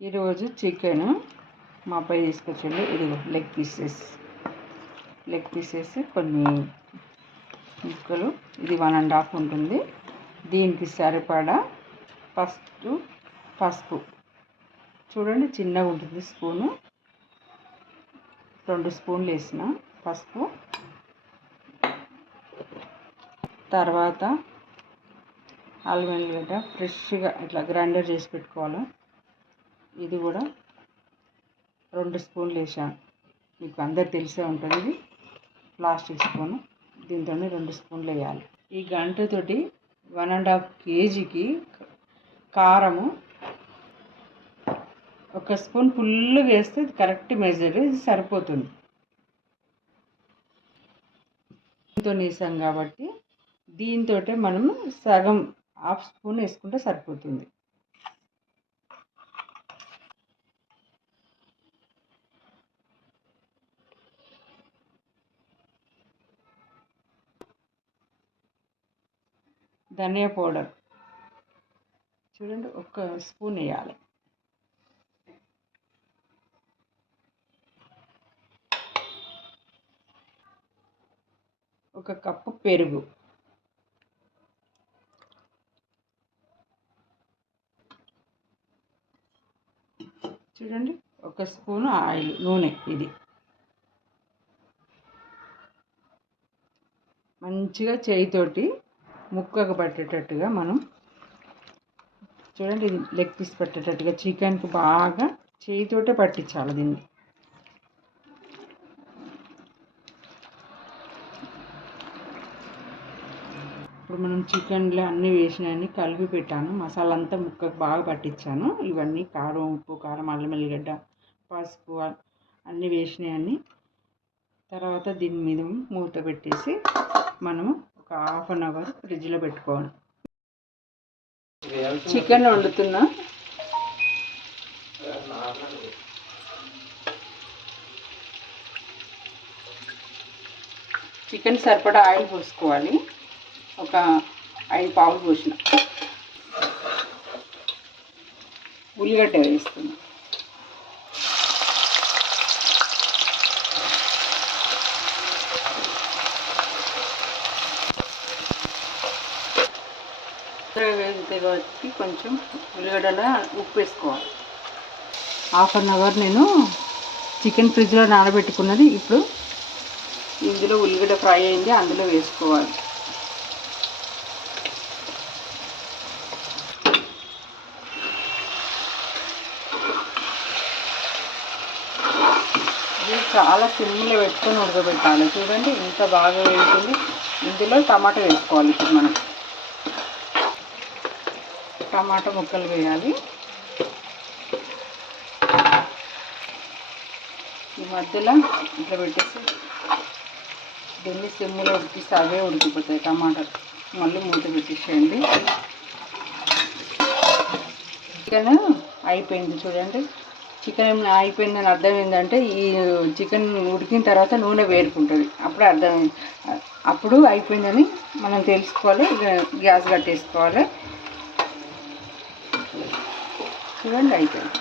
ఈరోజు చికెన్ మా అబ్బాయి తీసుకొచ్చిండు. ఇదిగో లెగ్ పీసెస్ కొన్ని ముక్కలు. ఇది 1.5 ఉంటుంది. దీనికి సరిపడా ఫస్ట్ పసుపు చూడండి, చిన్నగా ఉంటుంది స్పూను. 2 స్పూన్లు వేసిన పసుపు. తర్వాత అల్లం వెల్లిగడ్డ ఫ్రెష్గా ఇట్లా గ్రైండర్ చేసి పెట్టుకోవాలి. ఇది కూడా 2 స్పూన్లు వేసాను. మీకు అందరు తెలిసే ఉంటుంది. ఇది ప్లాస్టిక్ స్పూను. దీంతోనే 2 స్పూన్లు వేయాలి. ఈ గంటతోటి 1.5 కేజీకి కారము 1 స్పూన్ ఫుల్గా వేస్తే కరెక్ట్ మెజర్, ఇది సరిపోతుంది. దీంతో వేసాం కాబట్టి దీంతో మనము సగం 1/2 స్పూన్ వేసుకుంటే సరిపోతుంది. ధనియా పౌడర్ చూడండి, 1 స్పూన్ వేయాలి. ఒక కప్పు పెరుగు, చూడండి 1 స్పూను ఆయిల్, నూనె. ఇది మంచిగా చేయితోటి ముక్కకు పట్టేటట్టుగా మనం చూడండి, ఇది లెగ్ పీస్ పట్టేటట్టుగా చికెన్కి బాగా చేయితోటే పట్టించాలి దీన్ని. ఇప్పుడు మనం చికెన్లో అన్నీ వేసినవన్నీ కలిపి పెట్టాను. మసాలా అంతా ముక్కకు బాగా పట్టించాను. ఇవన్నీ కారం, ఉప్పు, కారం, అల్లం వెల్లిగడ్డ, పసుపు అన్నీ వేసినవన్నీ. తర్వాత దీని మీద మూత పెట్టేసి మనము ఒక 1/2 అవర్ ఫ్రిడ్జ్లో పెట్టుకోవాలి. చికెన్ వండుతున్నా. చికెన్ సరిపడా ఆయిల్ పోసుకోవాలి. ఒక 5 పావులు పోసిన. ఉల్లిగడ్డ వేస్తున్నా. వేగితే కాబట్టి కొంచెం ఉల్లిగడ్డలో ఉప్పు వేసుకోవాలి. 1/2 అవర్ నేను చికెన్ ఫ్రిడ్జ్లో నానబెట్టుకున్నది. ఇప్పుడు ఇందులో ఉల్లిగడ్డ ఫ్రై అయింది, అందులో వేసుకోవాలి. ఇది చాలా సిమ్లో పెట్టుకొని ఉడకబెట్టాలి. చూడండి ఇంత బాగా వేగుతుంది. ఇందులో టమాటా వేసుకోవాలి. ఇప్పుడు మనం టమాటా ముక్కలు వేయాలి. ఈ మధ్యలో ఇట్లా పెట్టేసి దీన్ని సిమ్లో ఉడికిస్తే అవే ఉడికిపోతాయి టమాటాలు. మళ్ళీ మూత పెట్టేసేయండి. చికెన్ అయిపోయింది చూడండి. చికెన్ అయిపోయిందని అర్థం ఏంటంటే, ఈ చికెన్ ఉడికిన తర్వాత నూనె వేరుకుంటుంది. అప్పుడు అయిపోయిందని మనం తెలుసుకోవాలి. గ్యాస్ కట్టేసుకోవాలి. చూడండి అయిపోయింది.